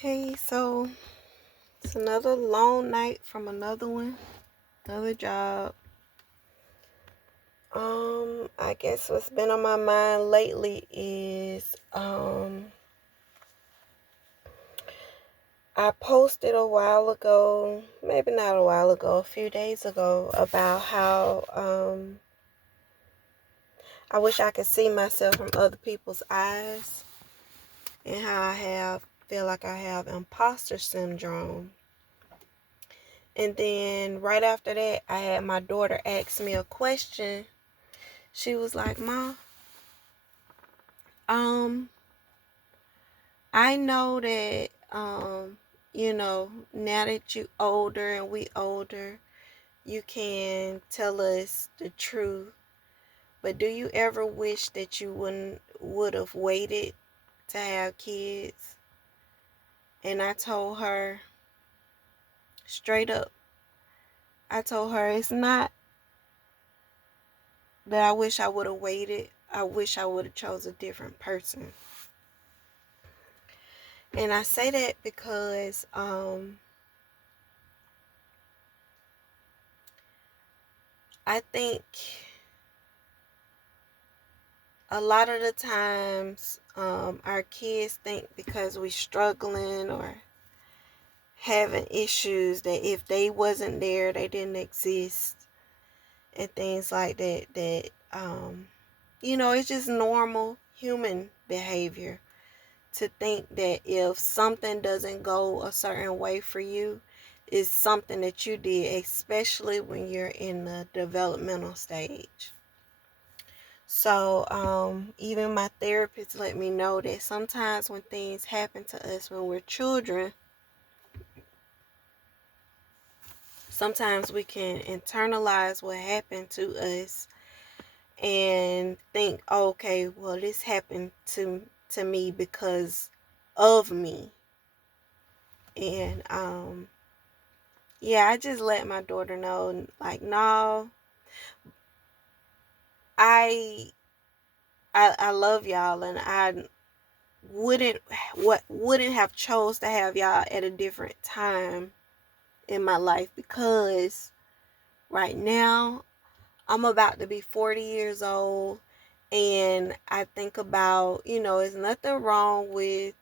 Hey, so it's another long night from another job. I guess what's been on my mind lately is I posted a while ago, maybe not a while ago, a few days ago, about how I wish I could see myself from other people's eyes and how feel like I have imposter syndrome. And then right after that, I had my daughter ask me a question. She was like, "Ma, um, I know that now that you older and we older, you can tell us the truth. But do you ever wish that you would have waited to have kids?" And I told her straight up, I told her it's not that I wish I would have waited. I wish I would have chose a different person. And I say that because I think a lot of the times our kids think because we struggling or having issues that if they wasn't there, they didn't exist, and things like that, it's just normal human behavior to think that if something doesn't go a certain way for you, it's something that you did, especially when you're in the developmental stage. So, even my therapist let me know that sometimes when things happen to us when we're children, sometimes we can internalize what happened to us and think, okay, well, this happened to me because of me. And yeah, I just let my daughter know, like, no, I I love y'all, and I wouldn't wouldn't have chose to have y'all at a different time in my life, because right now I'm about to be 40 years old, and I think about, there's nothing wrong with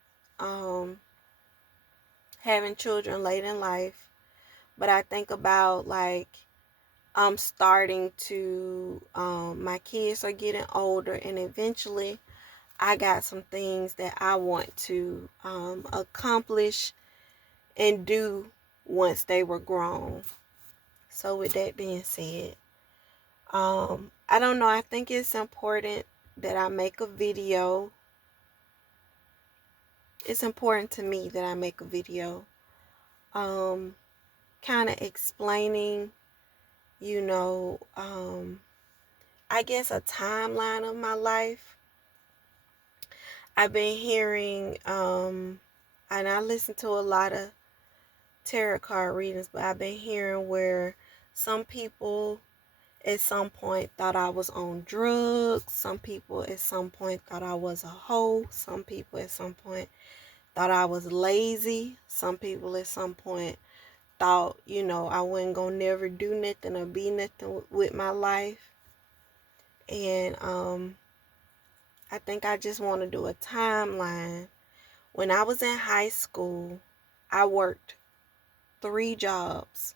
having children late in life, but I think about, like, I'm starting to my kids are getting older, and eventually I got some things that I want to accomplish and do once they were grown. So with that being said, I don't know, I think it's important that I make a video. It's important to me that I make a video kind of explaining, I guess a timeline of my life. I've been hearing and I listen to a lot of tarot card readings, but I've been hearing where some people at some point thought I was on drugs. Some people at some point thought I was a hoe. Some people at some point thought I was lazy. Some people at some point thought, I wasn't gonna never do nothing or be nothing with my life. And I think I just want to do a timeline. When I was in high school, I worked 3 jobs.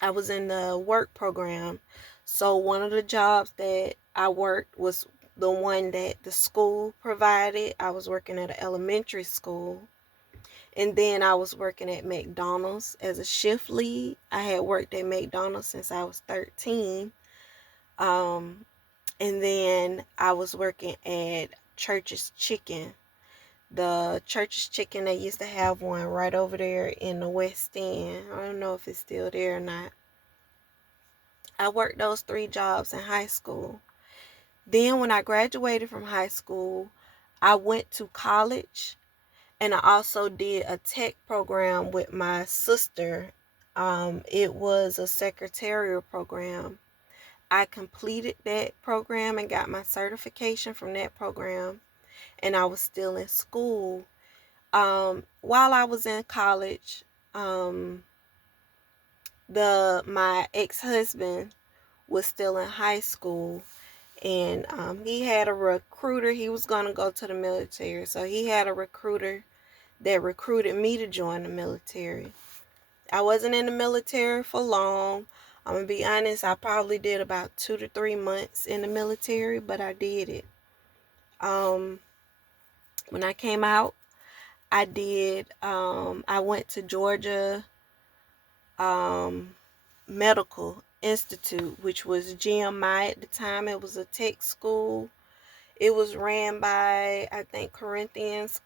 I was in the work program. So one of the jobs that I worked was the one that the school provided. I was working at an elementary school. And then I was working at McDonald's as a shift lead. I had worked at McDonald's since I was 13. And then I was working at Church's Chicken. The Church's Chicken, they used to have one right over there in the West End. I don't know if it's still there or not. I worked those 3 jobs in high school. Then when I graduated from high school, I went to college, and I also did a tech program with my sister. It was a secretarial program. I completed that program and got my certification from that program, and I was still in school. While I was in college, my ex-husband was still in high school, and he had a recruiter. He was going to go to the military, so he had a recruiter that recruited me to join the military. I wasn't in the military for long. I'm gonna be honest, I probably did about 2 to 3 months in the military, but I did it. Um, when I came out, I went to Georgia Medical Institute, which was GMI at the time. It was a tech school. It was ran by, I think, Corinthians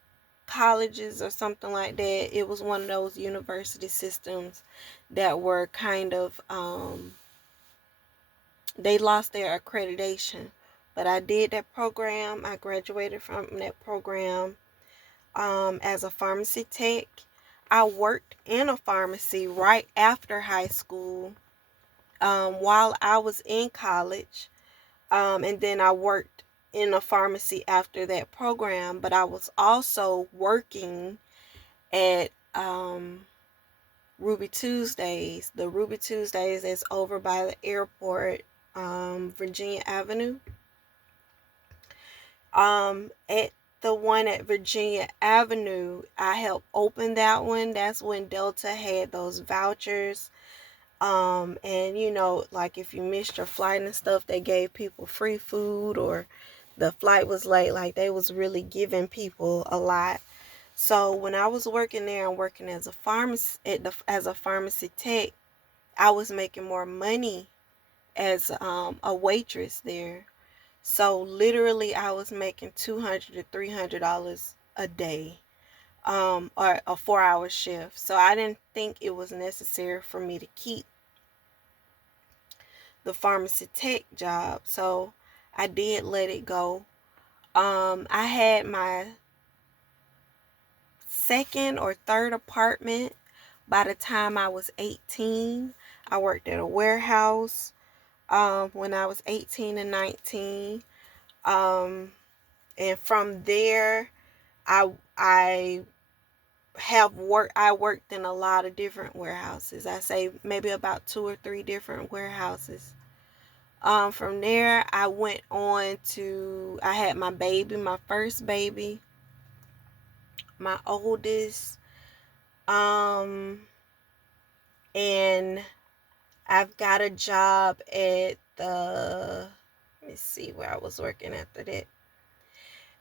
colleges or something like that. It was one of those university systems that were kind of, they lost their accreditation. But I did that program. I graduated from that program as a pharmacy tech. I worked in a pharmacy right after high school while I was in college. And then I worked in a pharmacy after that program, but I was also working at Ruby Tuesdays. The Ruby Tuesdays is over by the airport, Virginia Avenue. At the one at Virginia Avenue, I helped open that one. That's when Delta had those vouchers. And like if you missed your flight and stuff, they gave people free food, or the flight was late. Like, they was really giving people a lot. So when I was working there and working as a pharmacy tech, I was making more money as a waitress there. So literally, I was making $200 to $300 a day, or a 4-hour shift. So I didn't think it was necessary for me to keep the pharmacy tech job. So I did let it go. I had my second or third apartment by the time I was 18. I worked at a warehouse when I was 18 and 19. And from there, I I worked in a lot of different warehouses. I say maybe about 2 or 3 different warehouses. From there, I went on to, I had my baby, my first baby, my oldest. And I've got a job at let me see where I was working after that.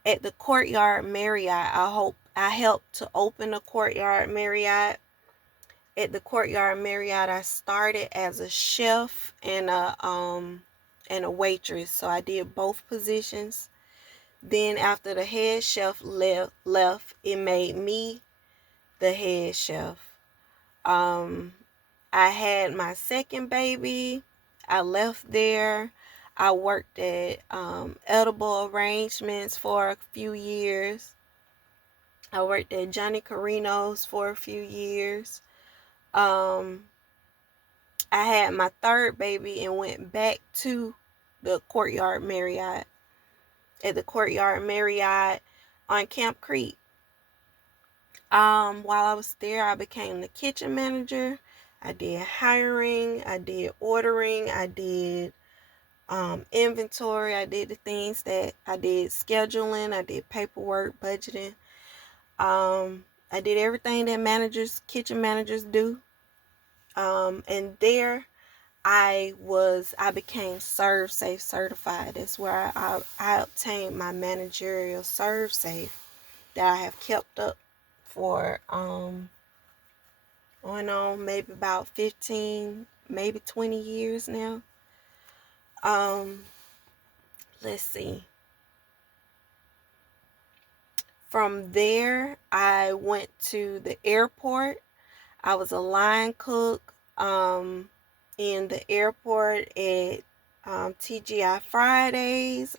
At the Courtyard Marriott. I helped to open the Courtyard Marriott. At the Courtyard Marriott, I started as a chef and a waitress. So I did both positions. Then after the head chef left, it made me the head chef. I had my second baby. I left there. I worked at Edible Arrangements for a few years. I worked at Johnny Carino's for a few years. Um, I had my third baby and went back to the Courtyard Marriott. At the Courtyard Marriott on Camp Creek. While I was there, I became the kitchen manager. I did hiring, I did ordering, I did inventory, I did the things that I did scheduling, I did paperwork, budgeting. I did everything that kitchen managers do. And there I became ServSafe certified. That's where I obtained my managerial ServSafe that I have kept up for on maybe about 15, maybe 20 years now. Let's see. From there, I went to the airport. I was a line cook in the airport at TGI Fridays.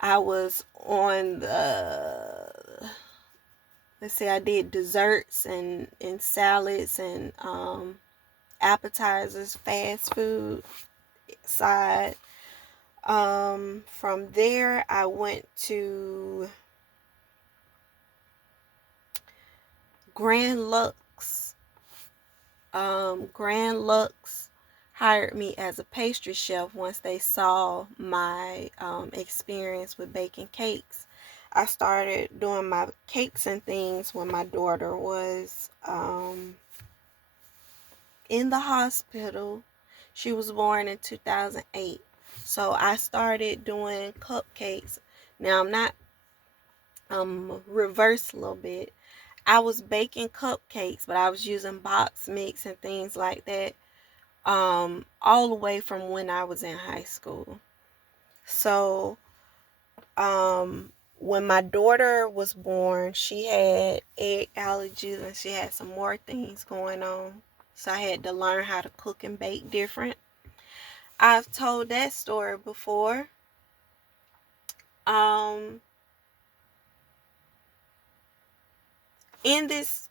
I was on let's say I did desserts and salads and appetizers, fast food side. From there, I went to Grand Lux. Grand Lux hired me as a pastry chef once they saw my experience with baking cakes. I started doing my cakes and things when my daughter was in the hospital. She was born in 2008. So I started doing cupcakes. Now I'm not reverse a little bit. I was baking cupcakes, but I was using box mix and things like that all the way from when I was in high school. So when my daughter was born, she had egg allergies and she had some more things going on. So I had to learn how to cook and bake different. I've told that story before. Um, in this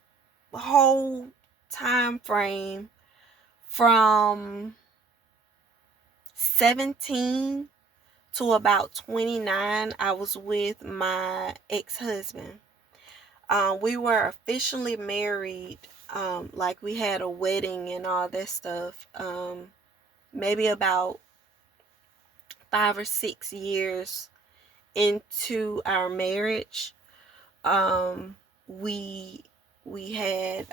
whole time frame from 17 to about 29, I was with my ex-husband. We were officially married, like we had a wedding and all that stuff, maybe about 5 or 6 years into our marriage. um, we we had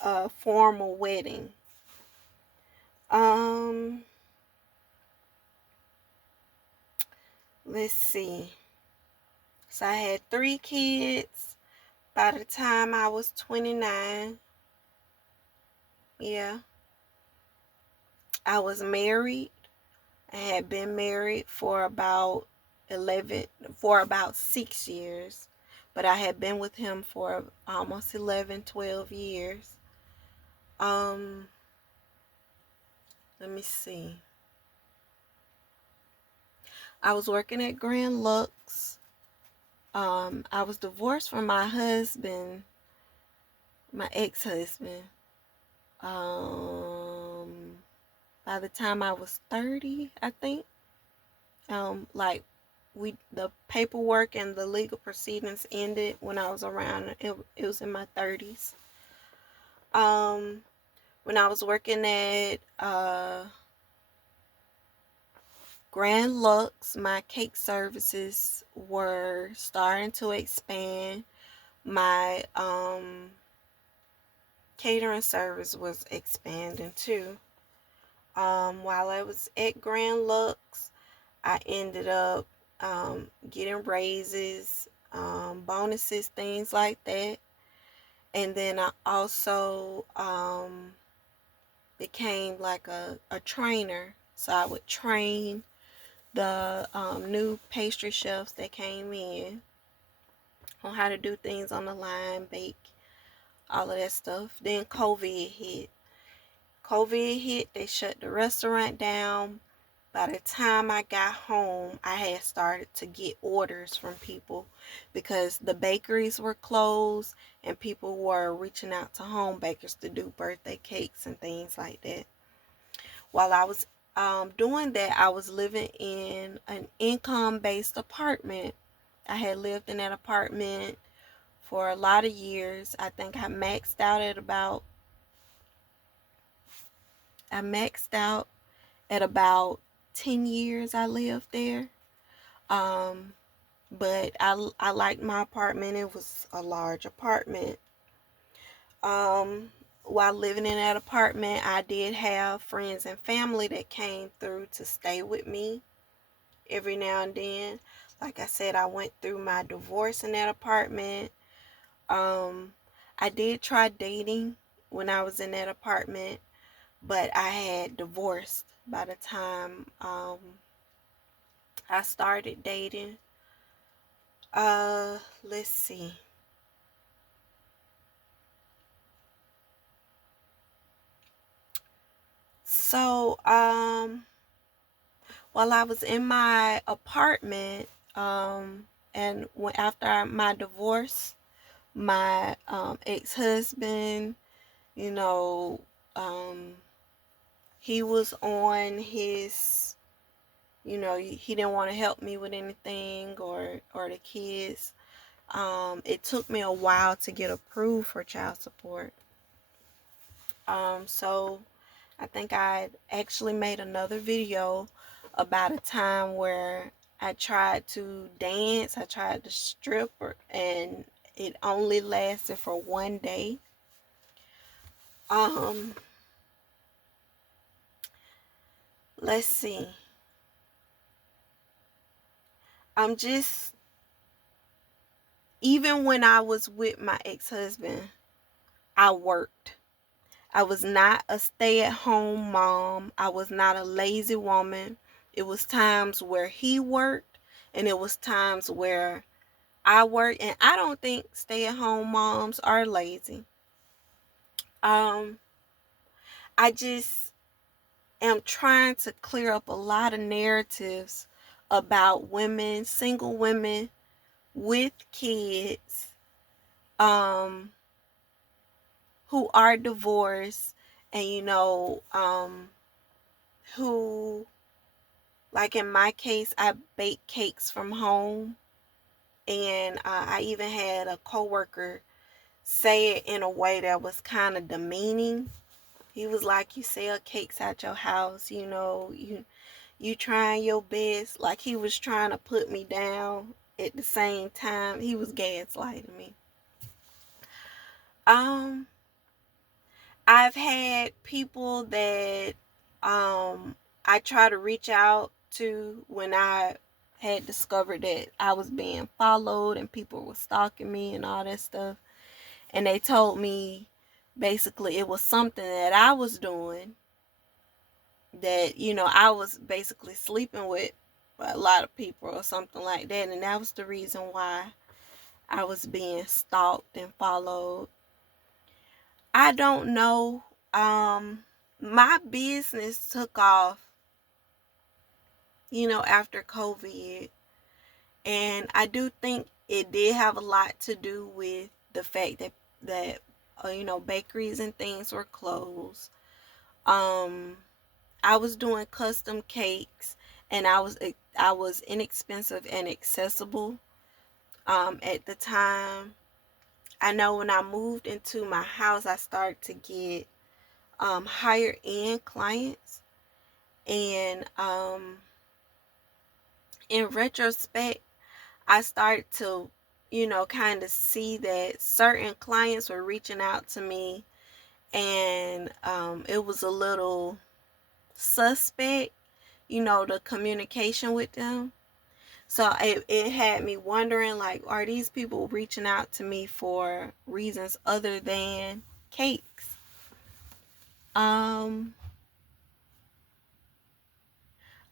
a formal wedding. Um, let's see. So I had 3 kids by the time I was 29. Yeah, I was married. I had been married for about 6 years, but I had been with him for almost 11, 12 years. Um, let me see. I was working at Grand Lux. I was divorced from my husband, my ex-husband. By the time I was 30, I think. Like the paperwork and the legal proceedings ended when I was around. It was in my 30s. Um, when I was working at Grand Lux, my cake services were starting to expand. My catering service was expanding too. While I was at Grand Lux, I ended up getting raises, bonuses, things like that. And then I also became like a trainer. So I would train the new pastry chefs that came in on how to do things on the line, bake, all of that stuff. Then COVID hit, they shut the restaurant down. By the time I got home, I had started to get orders from people because the bakeries were closed and people were reaching out to home bakers to do birthday cakes and things like that. While I was doing that, I was living in an income-based apartment. I had lived in that apartment for a lot of years. I think I maxed out at about 10 years I lived there. Um, but I liked my apartment. It was a large apartment. While living in that apartment, I did have friends and family that came through to stay with me every now and then. Like I said, I went through my divorce in that apartment. Um, I did try dating when I was in that apartment, but I had divorced by the time I started dating. Let's see. So, while I was in my apartment, and when after my divorce, my ex-husband, you know, um, he was on his, he didn't want to help me with anything or the kids. It took me a while to get approved for child support. So I think I actually made another video about a time where I tried to dance. I tried to strip, and it only lasted for one day. Um, let's see. I'm just, even when I was with my ex-husband, I worked. I was not a stay-at-home mom. I was not a lazy woman. It was times where he worked, and it was times where I work, and I don't think stay-at-home moms are lazy. Um, I just am trying to clear up a lot of narratives about women, single women with kids, who are divorced, and who, like in my case, I bake cakes from home, and I even had a coworker say it in a way that was kind of demeaning. He was like, "You sell cakes at your house, you trying your best." Like he was trying to put me down. At the same time, he was gaslighting me. Um, I've had people that I try to reach out to when I had discovered that I was being followed and people were stalking me and all that stuff. And they told me basically it was something that I was doing, that, I was basically sleeping with a lot of people or something like that. And that was the reason why I was being stalked and followed. I don't know. My business took off, after COVID. And I do think it did have a lot to do with the fact that bakeries and things were closed. I was doing custom cakes, and I was inexpensive and accessible at the time. I know when I moved into my house, I started to get higher end clients, and in retrospect, I started to kind of see that certain clients were reaching out to me, and it was a little suspect, the communication with them. So it had me wondering, like, are these people reaching out to me for reasons other than cakes? um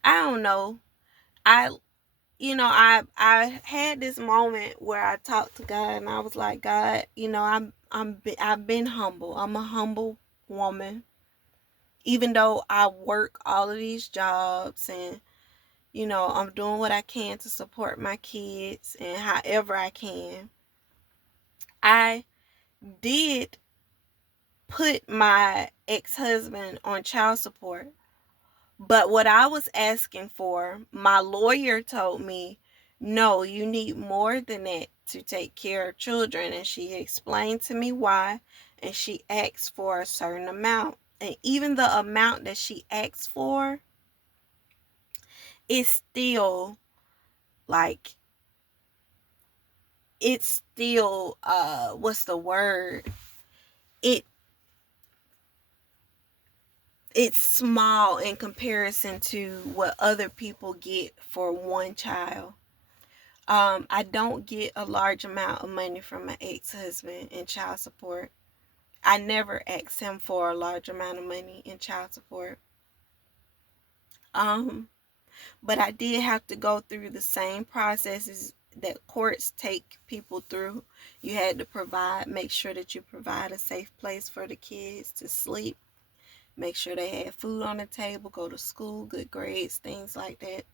I don't know. I had this moment where I talked to God, and I was like, God, I've been humble. I'm a humble woman, even though I work all of these jobs, and I'm doing what I can to support my kids and however I can. I did put my ex-husband on child support, but what I was asking for, my lawyer told me, no, you need more than that to take care of children. And she explained to me why, and she asked for a certain amount. And even the amount that she asked for is still, like, it's still, what's the word? It it's small in comparison to what other people get for one child. I don't get a large amount of money from my ex-husband in child support. I never asked him for a large amount of money in child support. But I did have to go through the same processes that courts take people through. You had to make sure that you provide a safe place for the kids to sleep, make sure they had food on the table, go to school, good grades, things like that.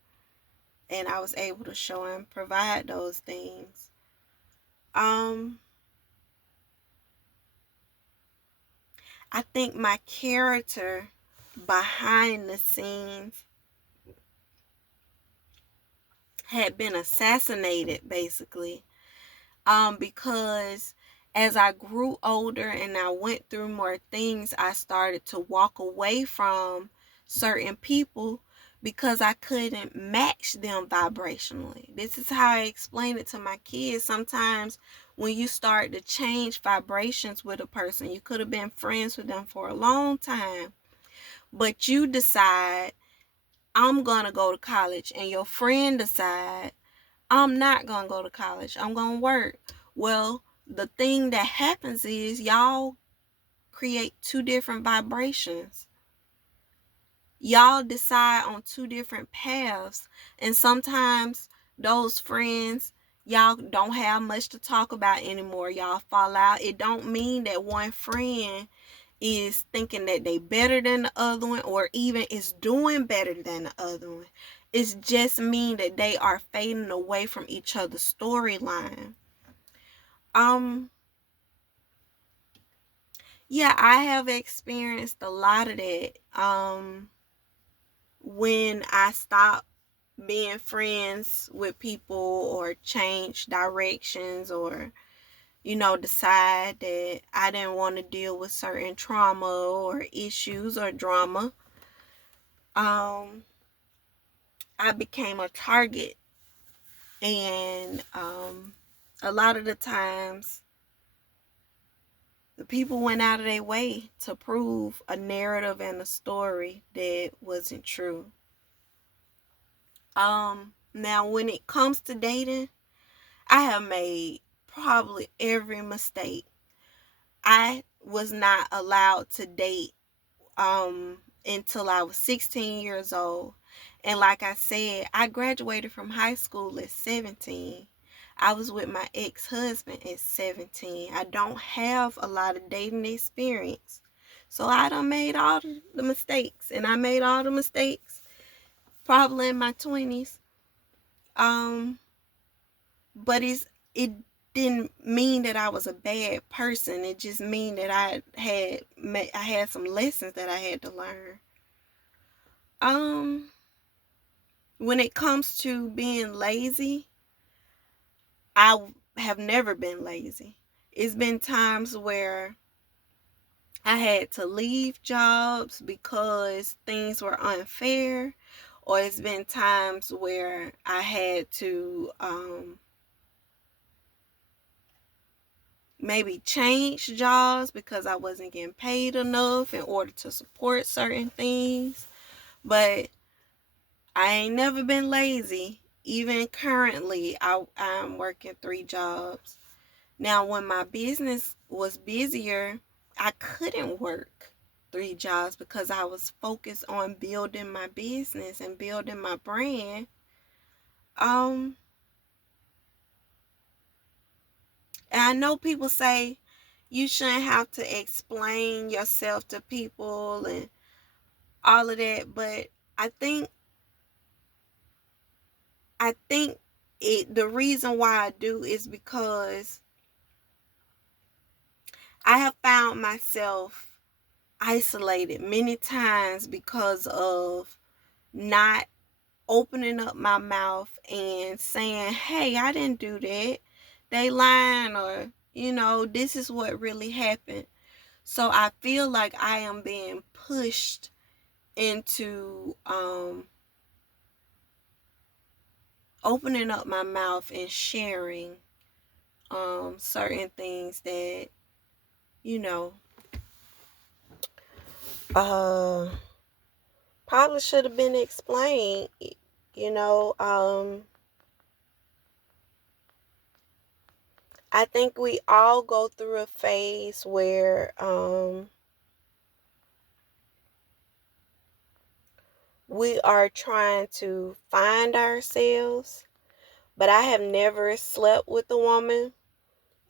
And I was able to show and provide those things. I think my character behind the scenes had been assassinated, basically. Because as I grew older and I went through more things, I started to walk away from certain people because I couldn't match them vibrationally. This is how I explain it to my kids. Sometimes when you start to change vibrations with a person, you could have been friends with them for a long time, but you decide, I'm going to go to college, and your friend decide, I'm not going to go to college, I'm going to work. Well, the thing that happens is y'all create two different vibrations. Y'all decide on two different paths. And sometimes those friends, y'all don't have much to talk about anymore. Y'all fall out. It don't mean that one friend is thinking that they better than the other one, or even is doing better than the other one. It's just mean that they are fading away from each other's storyline. Yeah, I have experienced a lot of that. When I stopped being friends with people, or change directions, or decide that I didn't want to deal with certain trauma or issues or drama, um I became a target. And a lot of the times the people went out of their way to prove a narrative and a story that wasn't true. Now when it comes to dating, I have made probably every mistake. I was not allowed to date until I was 16 years old. And like I said, I graduated from high school at 17. I was with my ex-husband at 17. I don't have a lot of dating experience. So I done made all the mistakes. And I made all the mistakes probably in my 20s. But it didn't mean that I was a bad person. It just mean that I had some lessons that I had to learn. When it comes to being lazy, I have never been lazy. It's been times where I had to leave jobs because things were unfair, or it's been times where I had to maybe change jobs because I wasn't getting paid enough in order to support certain things. But I ain't never been lazy. Even currently, I'm working 3 jobs. Now, when my business was busier, I couldn't work 3 jobs because I was focused on building my business and building my brand. And I know people say you shouldn't have to explain yourself to people and all of that, but I think the reason why I do is because I have found myself isolated many times because of not opening up my mouth and saying, hey, I didn't do that. They lying, or, this is what really happened. So I feel like I am being pushed into opening up my mouth and sharing certain things that, you know, probably should have been explained. You know, I think we all go through a phase where we are trying to find ourselves. But I have never slept with a woman.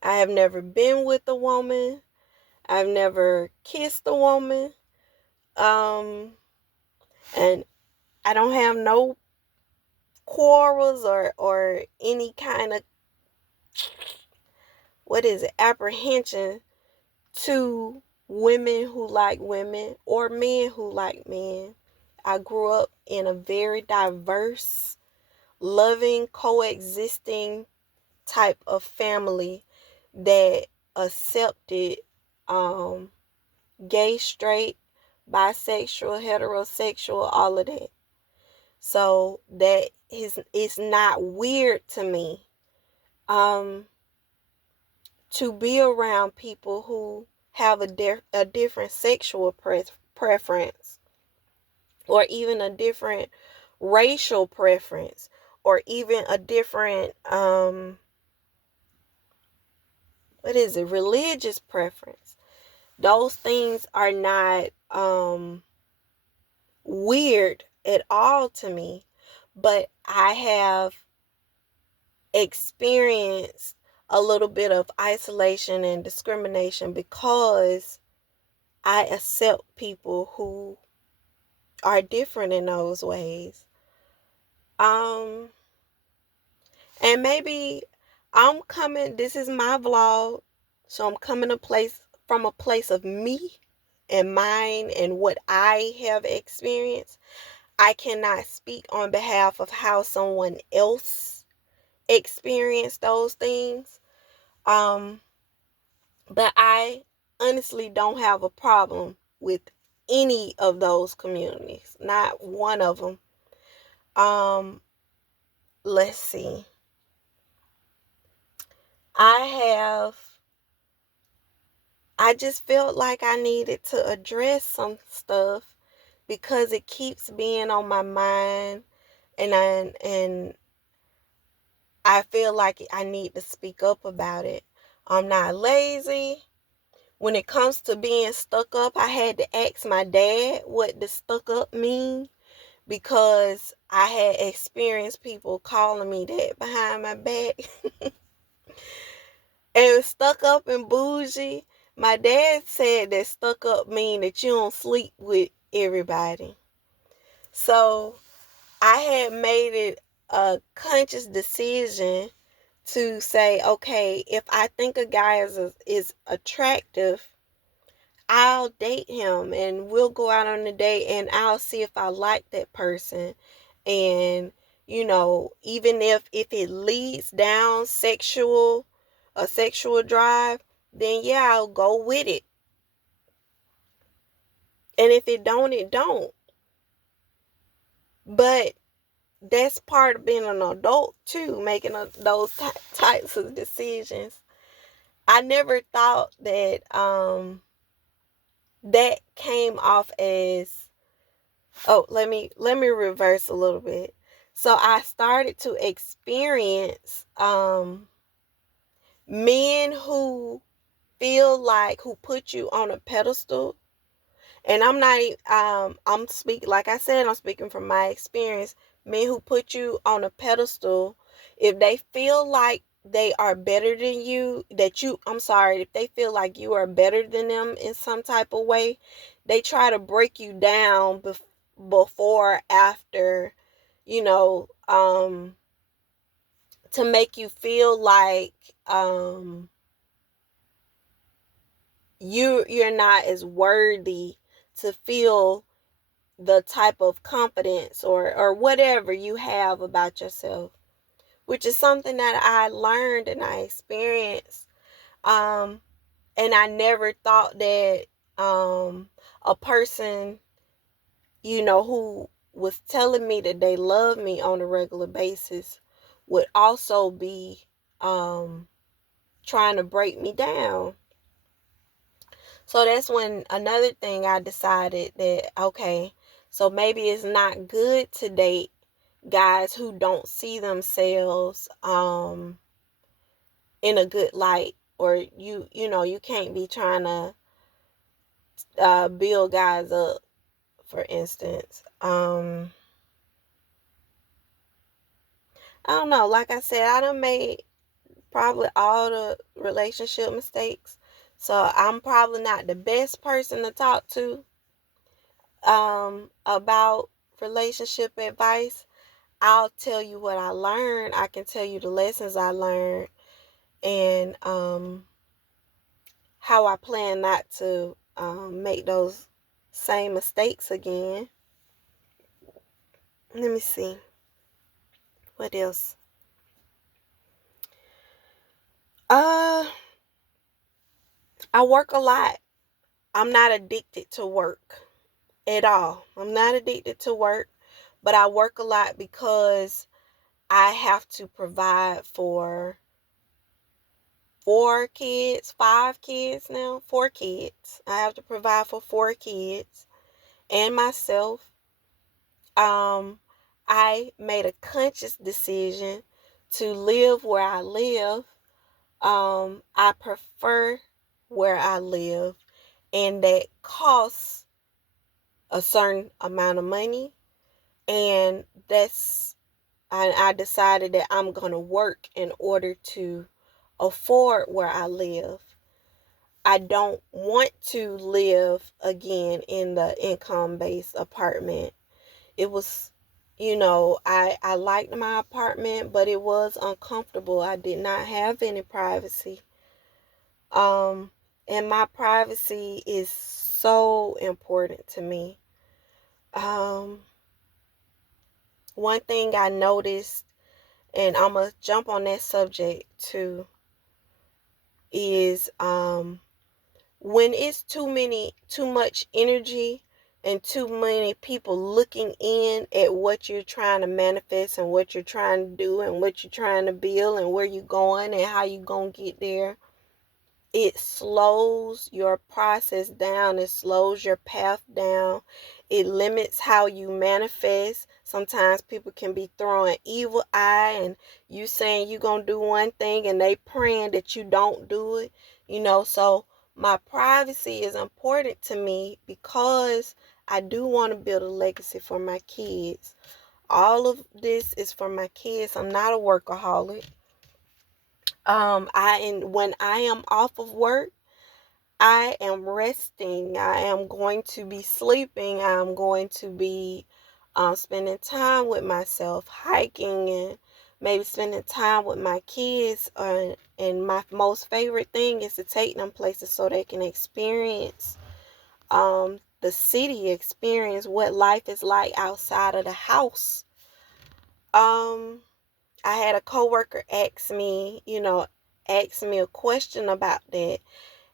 I have never been with a woman. I've never kissed a woman. And I don't have no quarrels or any kind of, apprehension to women who like women or men who like men. I grew up in a very diverse, loving, coexisting type of family that accepted gay, straight, bisexual, heterosexual, all of that. So that it's not weird to me to be around people who have a different sexual preference, or even a different racial preference, or even a different religious preference. Those things are not weird at all to me, but I have experienced a little bit of isolation and discrimination because I accept people who are different in those ways. Um, and maybe this is my vlog, so I'm coming from a place of me and mine and what I have experienced. I cannot speak on behalf of how someone else experienced those things. Um, but I honestly don't have a problem with any of those communities, not one of them. Um, let's see. I have I just felt like I needed to address some stuff because it keeps being on my mind, and I feel like I need to speak up about it. I'm not lazy. When it comes to being stuck up, I had to ask my dad what the stuck up mean, because I had experienced people calling me that behind my back. And stuck up and bougie. My dad said that stuck up mean that you don't sleep with everybody. So I had made it a conscious decision to say, okay, if I think a guy is attractive, I'll date him and we'll go out on a date and I'll see if I like that person. And, even if it leads down a sexual drive, then yeah, I'll go with it. And if it don't, it don't. But that's part of being an adult too, making those types of decisions. I never thought that that came off as, let me reverse a little bit. So I started to experience men who put you on a pedestal. And I'm not, I'm speaking, like I said, I'm speaking from my experience. Men who put you on a pedestal, if they feel like they are better than you, if they feel like you are better than them in some type of way, they try to break you down before, after, you know, to make you feel like, you're not as worthy to feel the type of confidence or whatever you have about yourself, which is something that I learned and I experienced. And I never thought that a person, who was telling me that they love me on a regular basis would also be trying to break me down. So that's when another thing I decided that, okay, so maybe it's not good to date guys who don't see themselves in a good light, or you can't be trying to build guys up, for instance. I don't know, like I said, I done made probably all the relationship mistakes, so I'm probably not the best person to talk to about relationship advice. I'll tell you what I learned. I can tell you the lessons I learned, and how I plan not to make those same mistakes again. Let me see. What else? Uh, I work a lot. I'm not addicted to work at all. I'm not addicted to work, but I work a lot because I have to provide for 4 kids, 5 kids now, 4 kids. I have to provide for 4 kids and myself. Um, I made a conscious decision to live where I live. I prefer where I live, and that costs a certain amount of money. And I decided that I'm going to work in order to afford where I live. I don't want to live again in the income-based apartment. It was, I liked my apartment, but it was uncomfortable. I did not have any privacy. Um, and my privacy is so important to me. Um, One thing I noticed, and I'm gonna jump on that subject too, is when it's too much energy and too many people looking in at what you're trying to manifest and what you're trying to do and what you're trying to build and where you're going and how you gonna get there, it slows your process down. It slows your path down. It limits how you manifest. Sometimes people can be throwing evil eye and you saying you gonna do one thing and they praying that you don't do it. So my privacy is important to me because I do want to build a legacy for my kids. All of this is for my kids. I'm not a workaholic. When I am off of work, I am resting. I am going to be sleeping. I'm going to be spending time with myself, hiking, and maybe spending time with my kids. And my most favorite thing is to take them places so they can experience the city, experience what life is like outside of the house. Um, I had a coworker ask me a question about that.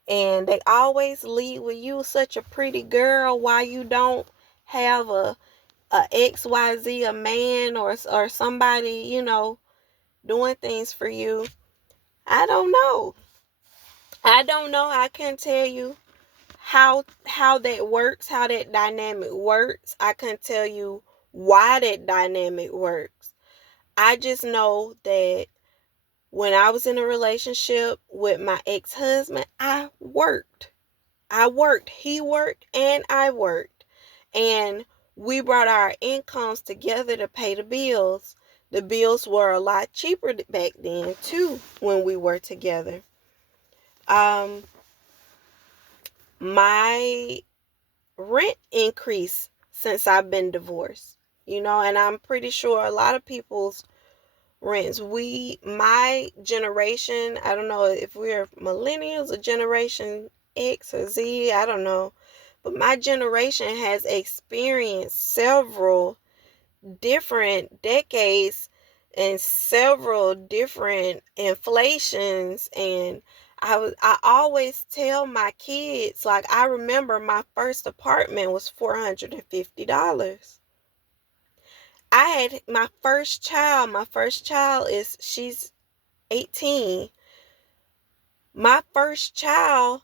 And they always lead with, you such a pretty girl, why you don't have a XYZ, a man or somebody, doing things for you. I don't know. I can't tell you how that works, how that dynamic works. I can't tell you why that dynamic works. I just know that when I was in a relationship with my ex-husband, he worked, and I worked. And we brought our incomes together to pay the bills. The bills were a lot cheaper back then, too, when we were together. Um, my rent increased since I've been divorced, and I'm pretty sure a lot of people's rents. My generation, I don't know if we're millennials or generation X or Z, I don't know. But my generation has experienced several different decades and several different inflations. And I always tell my kids, like, I remember my first apartment was $450. I had my first child. She's 18. My first child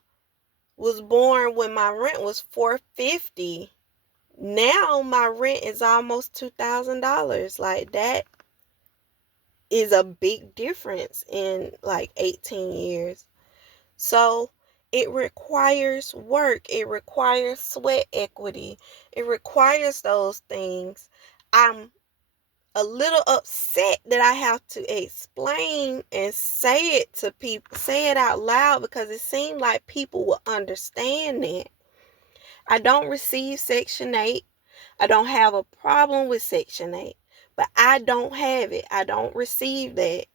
was born when my rent was $450. Now my rent is almost $2,000. Like, that is a big difference in like 18 years. So it requires work. It requires sweat equity. It requires those things. I'm a little upset that I have to explain and say it to people, say it out loud, because it seemed like people will understand that. I don't receive Section 8. I don't have a problem with Section 8, but I don't have it. I don't receive that.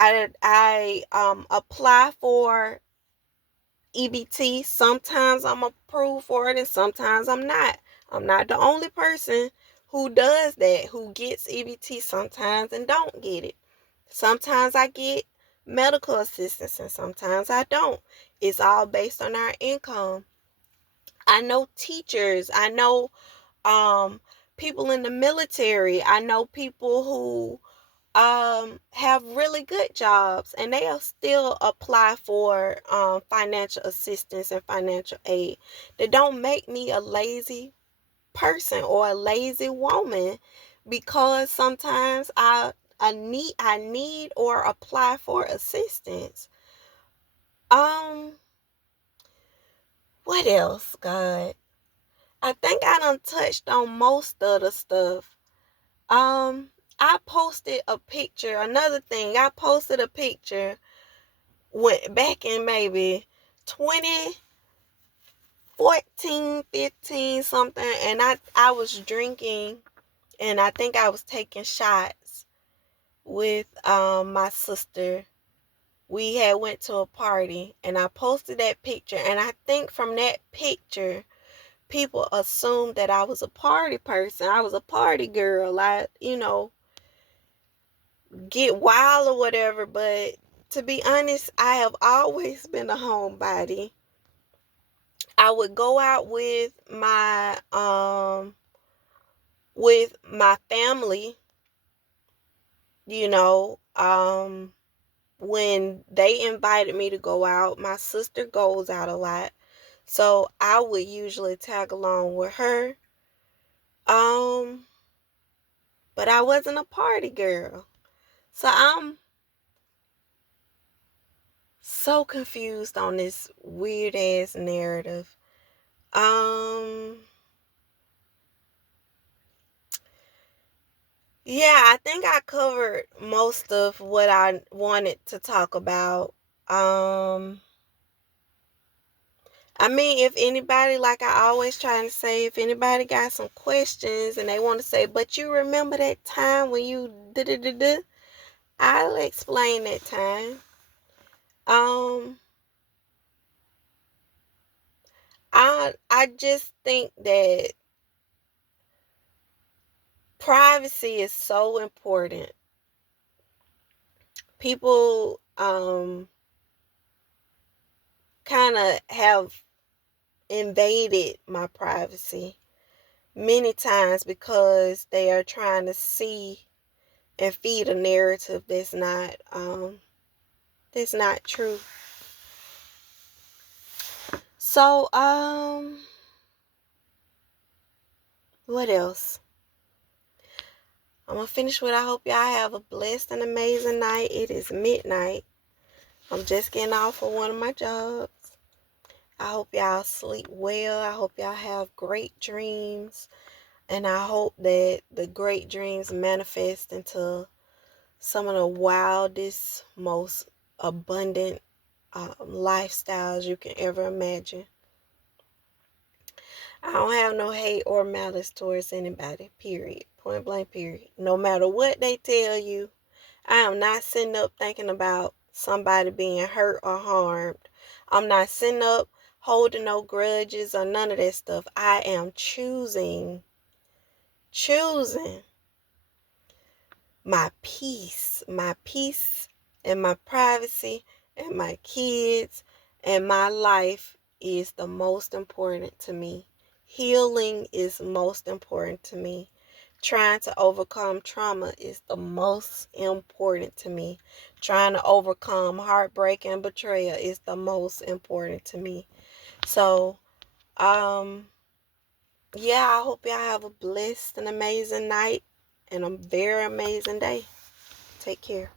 I apply for EBT. Sometimes I'm approved for it and sometimes I'm not. I'm not the only person who does that, who gets EBT sometimes and don't get it. Sometimes I get medical assistance and sometimes I don't. It's all based on our income. I know teachers, I know people in the military, I know people who have really good jobs and they'll still apply for financial assistance and financial aid. That don't make me a lazy person or a lazy woman, because sometimes I need or apply for assistance. Um, what else, God? I think I done touched on most of the stuff. I posted a picture. Another thing, I posted a picture went back in maybe 2014, 15 something, and I was drinking, and I think I was taking shots with my sister. We had went to a party and I posted that picture, and I think from that picture people assumed that I was a party person. I was a party girl. Get wild or whatever, but to be honest, I have always been a homebody. I would go out with my family, you know, when they invited me to go out. My sister goes out a lot, so I would usually tag along with her. Um, but I wasn't a party girl. So I'm so confused on this weird ass narrative. Um, yeah, I think I covered most of what I wanted to talk about. Um, I mean, if anybody, like I always try to say, if anybody got some questions and they want to say, but you remember that time when you da, I'll explain that time. Um, I just think that privacy is so important. People kind of have invaded my privacy many times because they are trying to see and feed a narrative that's not true. So what else? I'm gonna finish with, I hope y'all have a blessed and amazing night. It is midnight. I'm just getting off of one of my jobs. I hope y'all sleep well. I hope y'all have great dreams. And I hope that the great dreams manifest into some of the wildest, most abundant lifestyles you can ever imagine. I don't have no hate or malice towards anybody, period. Point blank, period. No matter what they tell you, I am not sitting up thinking about somebody being hurt or harmed. I'm not sitting up holding no grudges or none of that stuff. I am choosing my peace and my privacy and my kids and my life is the most important to me. Healing is most important to me. Trying to overcome trauma is the most important to me. Trying to overcome heartbreak and betrayal is the most important to me. So, yeah, I hope y'all have a blessed and amazing night and a very amazing day. Take care.